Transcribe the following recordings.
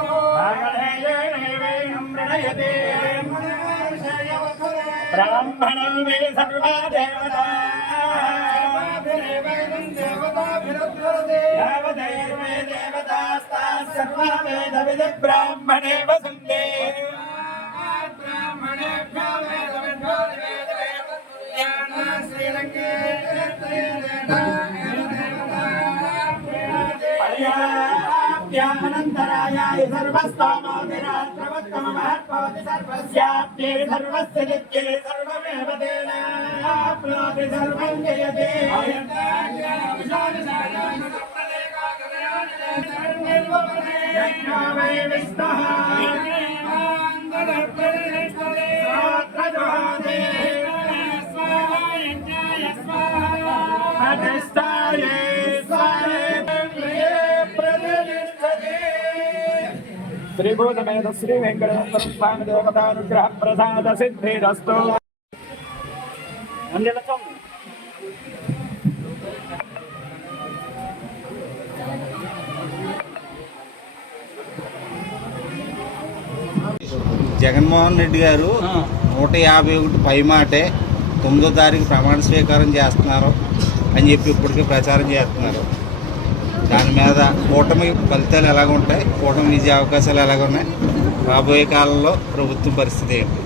గోవింద బ్రాహ్మణం మే సర్వా దేవతా బ్రాహ్మణే వసంతే ्यानन्तरायाय सर्वस्तोमोदिरात्रवत्तममहत्भवति सर्वस्याप्ये सर्वस्य नित्ये सर्वमेव तेनाप्नोति सर्वं जयते। वै विष्णुः। श्रोत्रजोते శ్రీ వెంకటేశ్వర స్వామి దేవతానుగ్రహ ప్రసాద సిద్ధిరస్తు జగన్మోహన్ రెడ్డి గారు నూట యాభై ఒకటి పై మాటే తొమ్మిదో తారీఖు ప్రమాణ స్వీకారం చేస్తున్నారు అని చెప్పి ఇప్పటికే ప్రచారం చేస్తున్నారు. దాని మీద కూటమి ఫలితాలు ఎలాగ ఉంటాయి? కూటమి నిజ అవకాశాలు ఎలాగ ఉన్నాయి? రాబోయే కాలంలో ప్రభుత్వం పరిస్థితి ఏంటి?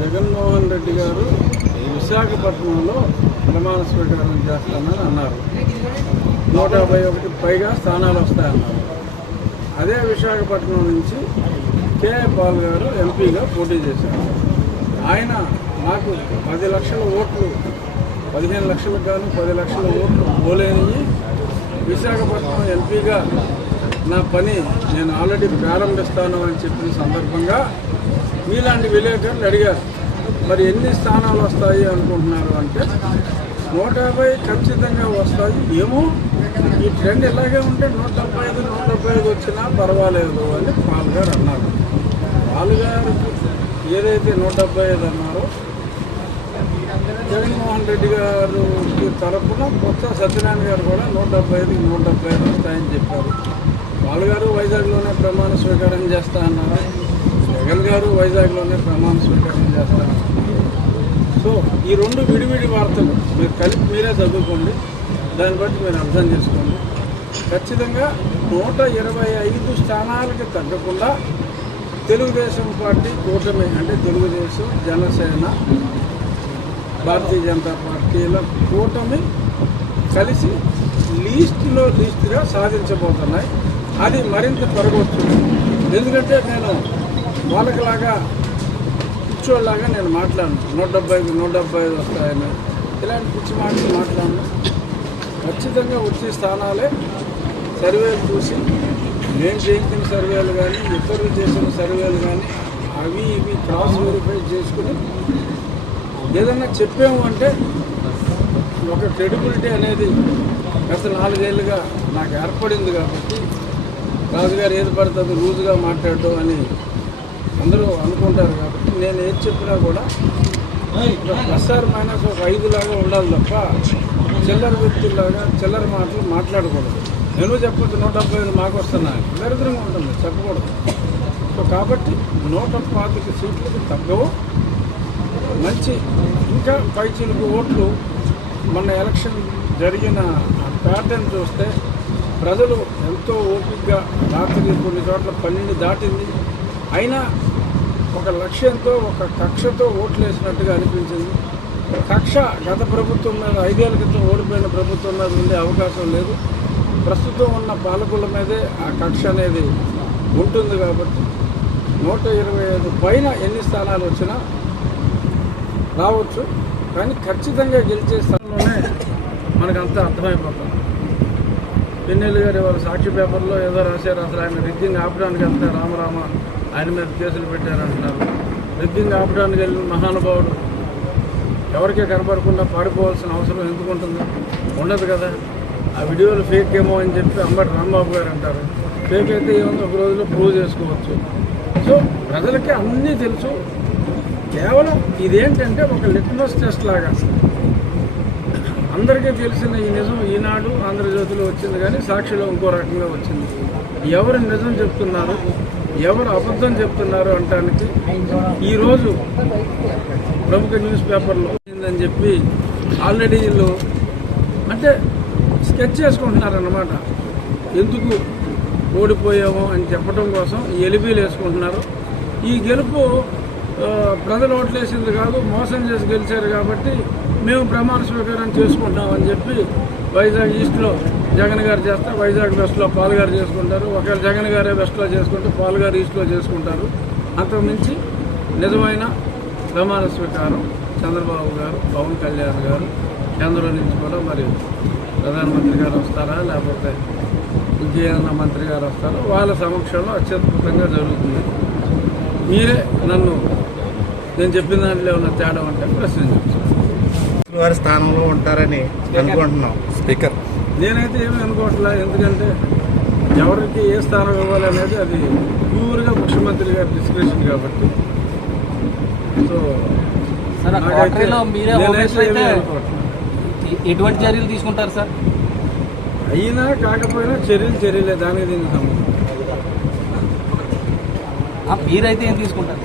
జగన్మోహన్ రెడ్డి గారు విశాఖపట్నంలో ప్రమాణ స్వీకారం చేస్తానని అన్నారు. నూట యాభై ఒకటి పైగా స్థానాలు వస్తాయన్నారు. అదే విశాఖపట్నం నుంచి కేఏ పాల్ గారు ఎంపీగా పోటీ చేశారు. ఆయన నాకు పది లక్షల ఓట్లు పదిహేను లక్షలకు కానీ పది లక్షల ఓట్లు పోలేని విశాఖపట్నం ఎంపీగా నా పని నేను ఆల్రెడీ ప్రారంభిస్తాను అని చెప్పిన సందర్భంగా మీలాంటి విలేకరులు అడిగారు. మరి ఎన్ని స్థానాలు వస్తాయి అనుకుంటున్నారు అంటే నూట యాభై ఖచ్చితంగా వస్తాయి. ఏమో ఈ ట్రెండ్ ఇలాగే ఉంటే నూట డెబ్బై ఐదు నూట డెబ్బై ఐదు వచ్చినా పర్వాలేదు అని పాల్ గారు అన్నారు. పాల్ గారు ఏదైతే నూట డెబ్బై ఐదు అన్నారో జగన్మోహన్ రెడ్డి గారు తరఫున కొత్త సత్యనారాయణ గారు కూడా నూట డెబ్బై ఐదు నూట డెబ్బై ఐదు వస్తాయని చెప్పారు. వాళ్ళు గారు వైజాగ్లోనే ప్రమాణ స్వీకారం చేస్తా అన్నారు? జగన్ గారు వైజాగ్లోనే ప్రమాణ స్వీకారం చేస్తా సో ఈ రెండు విడివిడి వార్తలు మీరు కలిపి మీరే చదువుకోండి. దాన్ని బట్టి మీరు అర్థం చేసుకోండి. ఖచ్చితంగా నూట ఇరవై ఐదు స్థానాలకి తగ్గకుండా తెలుగుదేశం పార్టీ కూటమి అంటే తెలుగుదేశం జనసేన భారతీయ జనతా పార్టీల కూటమి కలిసి లీస్టులో లీస్టుగా సాధించబోతున్నాయి. అది మరింత పెరగవచ్చు ఎందుకంటే నేను వాళ్ళకిలాగా పిచ్చోళ్ళలాగా నేను మాట్లాడను. నూట డెబ్బై నూట డెబ్బై ఐదు వస్తాయని. ఇలాంటి పిచ్చి మాటలు మాట్లాడను. ఖచ్చితంగా వచ్చే స్థానాలే సర్వేలు చూసి నేను చేయించిన సర్వేలు కానీ ఇతరులు చేసిన సర్వేలు కానీ అవి ఇవి క్రాస్ వెరిఫై చేసుకుని ఏదన్నా చెప్పాము అంటే ఒక క్రెడిబిలిటీ అనేది గత నాలుగేళ్ళుగా నాకు ఏర్పడింది కాబట్టి రాజుగారు ఏది పడుతుంది లూజుగా మాట్లాడటం అని అందరూ అనుకుంటారు కాబట్టి నేను ఏది చెప్పినా కూడా ప్లస్ ఆర్ మైనస్ ఒక ఐదు లాగా ఉండాలి తప్ప చిల్లర వ్యక్తుల్లాగా చిల్లర మాటలు మాట్లాడకూడదు. నేను చెప్పొచ్చు నూట డెబ్బై ఐదు మాకు వస్తున్నా దరిద్రంగా ఉంటుంది చెప్పకూడదు. సో కాబట్టి నూట పాతిక సీట్లకు తగ్గవు. మంచి ఇంకా పైచీలకు ఓట్లు మొన్న ఎలక్షన్ జరిగిన ప్యాటర్న్ చూస్తే ప్రజలు ఎంతో ఓపికగా రాత్రి కొన్ని చోట్ల పన్నెండు దాటింది. అయినా ఒక లక్ష్యంతో ఒక కక్షతో ఓట్లు వేసినట్టుగా అనిపించింది. కక్ష గత ప్రభుత్వం మీద ఐదేళ్ళ క్రితం ఓడిపోయిన ప్రభుత్వం మీద ఉండే అవకాశం లేదు. ప్రస్తుతం ఉన్న పాలకుల మీదే ఆ కక్ష అనేది ఉంటుంది కాబట్టి నూట ఇరవై ఐదు పైన ఎన్ని స్థానాలు వచ్చినా రావచ్చు. కానీ ఖచ్చితంగా గెలిచే స్థానంలోనే మనకంతా అర్థమైపోతుంది. పిన్నెల్లి గారు వాళ్ళ సాక్షి పేపర్లో ఏదో రాశారు. అసలు ఆయన రిగ్గింగ్ ఆపడానికి వెళ్తే రామరామ ఆయన మీద కేసులు పెట్టారంటున్నారు రెడ్డింగ్ ఆపడానికి వెళ్ళిన మహానుభావుడు ఎవరికే కనపడకుండా పాడుకోవాల్సిన అవసరం ఎందుకు ఉంటుంది? ఉండదు కదా. ఆ వీడియోలు ఫేక్ ఏమో అని చెప్పి అంబటి రాంబాబు గారు అంటారు. ఫేక్ అయితే ఏమో ఒక రోజులో ప్రూవ్ చేసుకోవచ్చు. సో ప్రజలకి అన్నీ తెలుసు. కేవలం ఇదేంటంటే ఒక లిట్మస్ టెస్ట్ లాగా. అందరికీ తెలిసిన ఈ నిజం ఈనాడు ఆంధ్రజ్యోతిలో వచ్చింది కానీ సాక్షిలో ఇంకో రకంగా వచ్చింది. ఎవరు నిజం చెప్తున్నారు? ఎవరు అబద్ధం చెప్తున్నారు అంటానికి ఈరోజు ప్రముఖ న్యూస్ పేపర్లో అని చెప్పి ఆల్రెడీ వీళ్ళు అంటే స్కెచ్ చేసుకుంటున్నారన్నమాట. ఎందుకు ఓడిపోయాము అని చెప్పడం కోసం ఎలిబీలు వేసుకుంటున్నారు. ఈ గెలుపు ప్రజలు ఓట్లేసింది కాదు మోసం చేసి గెలిచారు కాబట్టి మేము ప్రమాణ స్వీకారం చేసుకుంటామని చెప్పి వైజాగ్ ఈస్ట్లో జగన్ గారు చేస్తే వైజాగ్ వెస్ట్లో పాల్ గారు చేసుకుంటారు. ఒకవేళ జగన్ గారే వెస్ట్లో చేసుకుంటే పాల్ గారు ఈస్ట్లో చేసుకుంటారు. అంతకుమించి నిజమైన ప్రమాణ స్వీకారం చంద్రబాబు గారు పవన్ కళ్యాణ్ గారు కేంద్రం నుంచి కూడా మరి ప్రధానమంత్రి గారు వస్తారా లేకపోతే ఇంకేదన్నా మంత్రి గారు వస్తారో వాళ్ళ సమక్షంలో అత్యద్భుతంగా జరుగుతుంది. మీరే నన్ను నేను చెప్పిన దాంట్లో ఏమన్నా తేడా ఉంటే ప్రశ్నించవచ్చు వారి స్థానంలో ఉంటారని అనుకుంటున్నాం. స్పీకర్. నేనైతే ఏమీ అనుకోవట్లే ఎందుకంటే ఎవరికి ఏ స్థానం ఇవ్వాలనేది అది ప్యూర్గా ముఖ్యమంత్రి గారి డిస్క్రిప్షన్ కాబట్టి. సో ఎటువంటి చర్యలు తీసుకుంటారు సార్? అయినా కాకపోయినా చర్యలు చర్యలే దానికి దీనికి సంబంధం మీరైతే ఏం తీసుకుంటారు?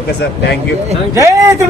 Okay sir thank you